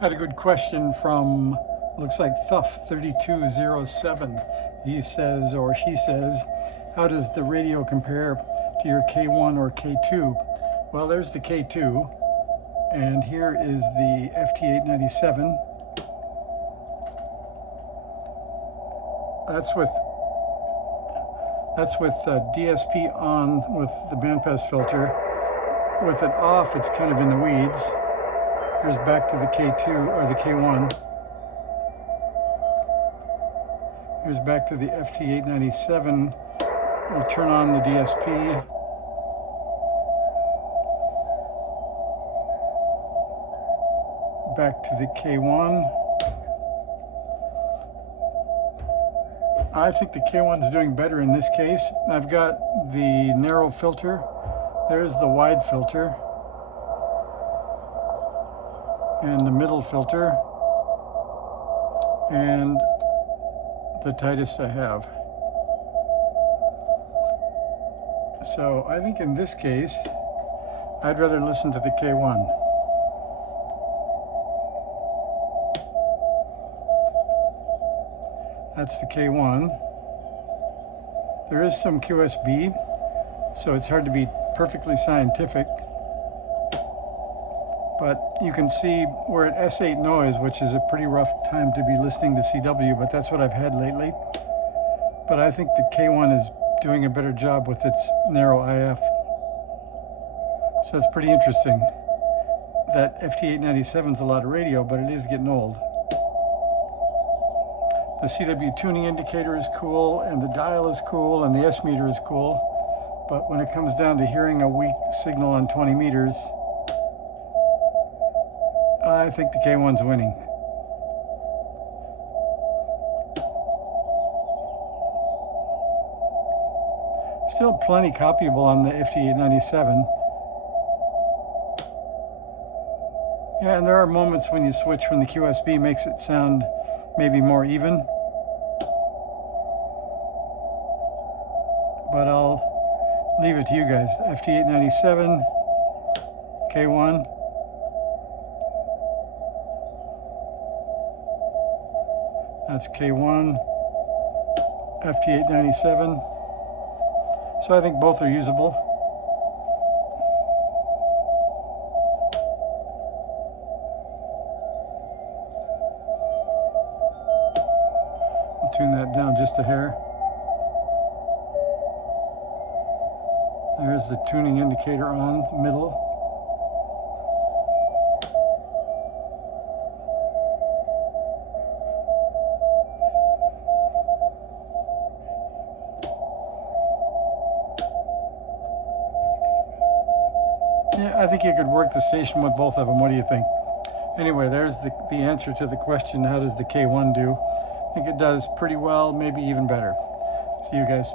Had a good question from, looks like Thuff3207. He says, or she says, how does the radio compare to your K1 or K2? Well, there's the K2, and here is the FT-897. That's with DSP on with the bandpass filter. With it off, it's kind of in the weeds. Here's back to the K2 or the K1. Here's back to the FT-897. We'll turn on the DSP. Back to the K1. I think the K1 is doing better in this case. I've got the narrow filter. There's the wide filter. And the middle filter. And the tightest I have. So I think in this case, I'd rather listen to the K1. That's the K1. There is some QSB, so it's hard to be perfectly scientific. But you can see we're at S8 noise, which is a pretty rough time to be listening to CW, but that's what I've had lately. But I think the K1 is doing a better job with its narrow IF. So it's pretty interesting. That FT-897 is a lot of radio, but it is getting old. The CW tuning indicator is cool, and the dial is cool, and the S meter is cool. But when it comes down to hearing a weak signal on 20 meters, I think the K1's winning. Still plenty copyable on the FT-897. Yeah, and there are moments when you switch when the QSB makes it sound maybe more even. But I'll leave it to you guys. FT-897, K1. That's K1, FT-897. So I think both are usable. I'll tune that down just a hair. There's the tuning indicator on the middle. Yeah, I think you could work the station with both of them. What do you think? Anyway, there's the answer to the question, how does the K1 do? I think it does pretty well, maybe even better. See you guys.